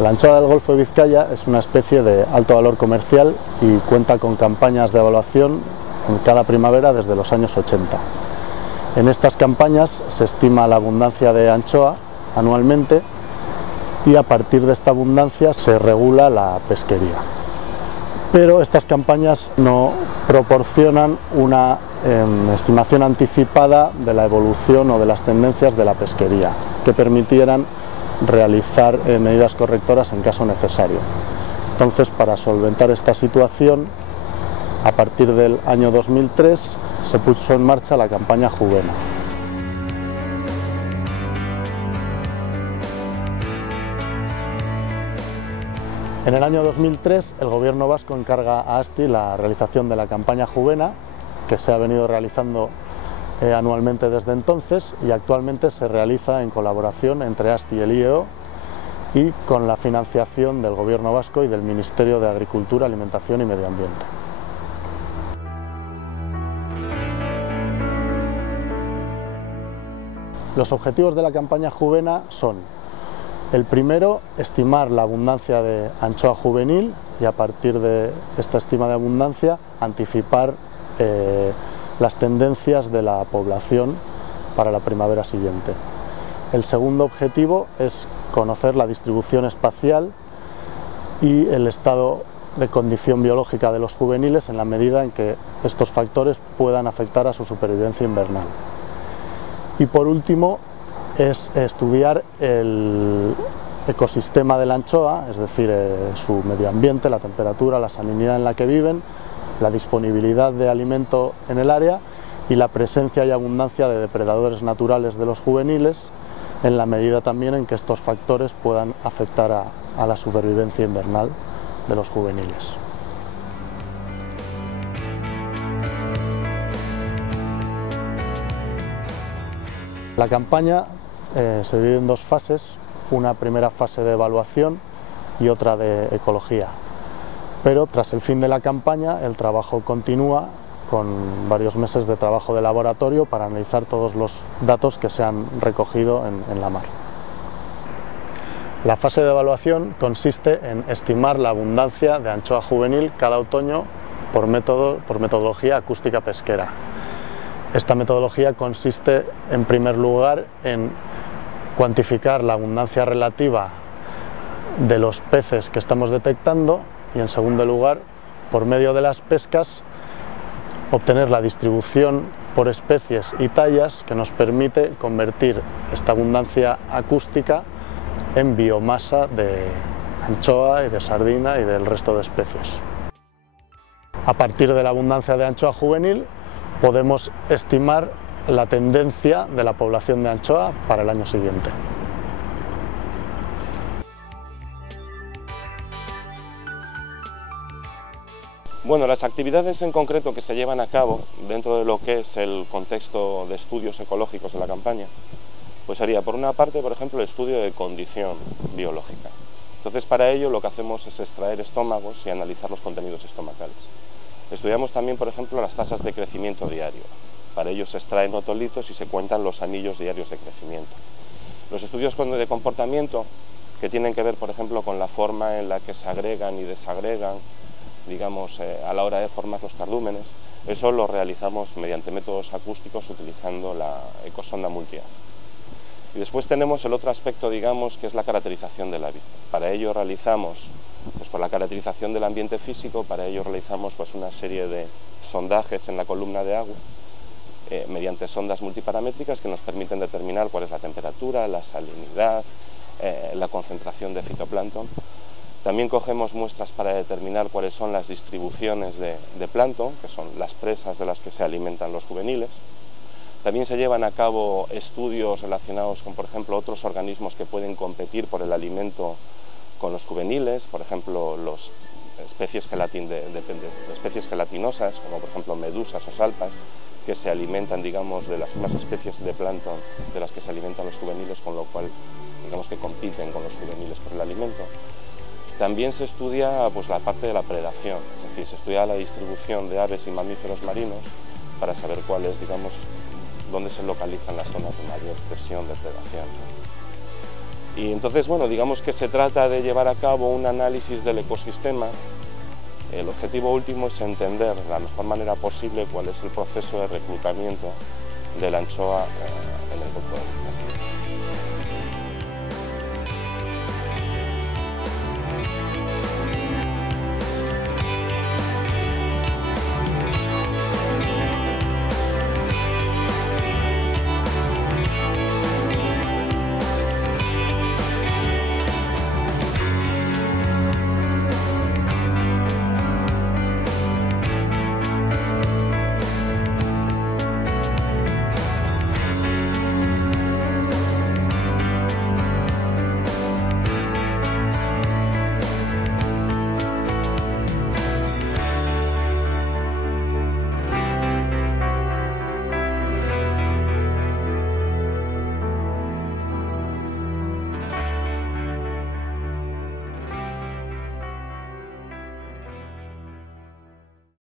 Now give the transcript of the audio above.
La anchoa del Golfo de Vizcaya es una especie de alto valor comercial y cuenta con campañas de evaluación en cada primavera desde los años 80. En estas campañas se estima la abundancia de anchoa anualmente y a partir de esta abundancia se regula la pesquería. Pero estas campañas no proporcionan una estimación anticipada de la evolución o de las tendencias de la pesquería, que permitieran realizar medidas correctoras en caso necesario. Entonces, para solventar esta situación, a partir del año 2003 se puso en marcha la campaña Juvena. En el año 2003 el Gobierno vasco encarga a ASTI la realización de la campaña Juvena, que se ha venido realizando anualmente desde entonces y actualmente se realiza en colaboración entre ASTI y el IEO y con la financiación del Gobierno vasco y del Ministerio de Agricultura, Alimentación y Medio Ambiente. Los objetivos de la campaña Juvena son: el primero, estimar la abundancia de anchoa juvenil y a partir de esta estima de abundancia anticipar las tendencias de la población para la primavera siguiente. El segundo objetivo es conocer la distribución espacial y el estado de condición biológica de los juveniles en la medida en que estos factores puedan afectar a su supervivencia invernal. Y por último es estudiar el ecosistema de la anchoa, es decir, su medio ambiente, la temperatura, la salinidad en la que viven, la disponibilidad de alimento en el área y la presencia y abundancia de depredadores naturales de los juveniles, en la medida también en que estos factores puedan afectar a la supervivencia invernal de los juveniles. La campaña se divide en dos fases, una primera fase de evaluación y otra de ecología. Pero tras el fin de la campaña el trabajo continúa con varios meses de trabajo de laboratorio para analizar todos los datos que se han recogido en la mar. La fase de evaluación consiste en estimar la abundancia de anchoa juvenil cada otoño por metodología acústica pesquera. Esta metodología consiste, en primer lugar, en cuantificar la abundancia relativa de los peces que estamos detectando y, en segundo lugar, por medio de las pescas, obtener la distribución por especies y tallas que nos permite convertir esta abundancia acústica en biomasa de anchoa y de sardina y del resto de especies. A partir de la abundancia de anchoa juvenil podemos estimar la tendencia de la población de anchoa para el año siguiente. Bueno, las actividades en concreto que se llevan a cabo dentro de lo que es el contexto de estudios ecológicos de la campaña, pues sería, por una parte, por ejemplo, el estudio de condición biológica. Entonces, para ello lo que hacemos es extraer estómagos y analizar los contenidos estomacales. Estudiamos también, por ejemplo, las tasas de crecimiento diario. Para ello se extraen otolitos y se cuentan los anillos diarios de crecimiento. Los estudios de comportamiento, que tienen que ver, por ejemplo, con la forma en la que se agregan y desagregan, digamos, a la hora de formar los cardúmenes, eso lo realizamos mediante métodos acústicos utilizando la ecosonda multihaz. Y después tenemos el otro aspecto, digamos, que es la caracterización del hábitat. Para ello realizamos, pues por la caracterización del ambiente físico, para ello realizamos pues una serie de sondajes en la columna de agua, mediante sondas multiparamétricas que nos permiten determinar cuál es la temperatura, la salinidad, la concentración de fitoplancton. También cogemos muestras para determinar cuáles son las distribuciones de plancton, que son las presas de las que se alimentan los juveniles. También se llevan a cabo estudios relacionados con, por ejemplo, otros organismos que pueden competir por el alimento con los juveniles, por ejemplo, especies gelatinosas, como por ejemplo medusas o salpas, que se alimentan, digamos, de las mismas especies de plancton de las que se alimentan los juveniles, con lo cual, digamos, que compiten con los juveniles por el alimento. También se estudia pues, la parte de la predación, es decir, se estudia la distribución de aves y mamíferos marinos para saber cuáles, digamos, dónde se localizan las zonas de mayor presión de predación. Y entonces, bueno, digamos que se trata de llevar a cabo un análisis del ecosistema. El objetivo último es entender de la mejor manera posible cuál es el proceso de reclutamiento de la anchoa en el Golfo de Vizcaya.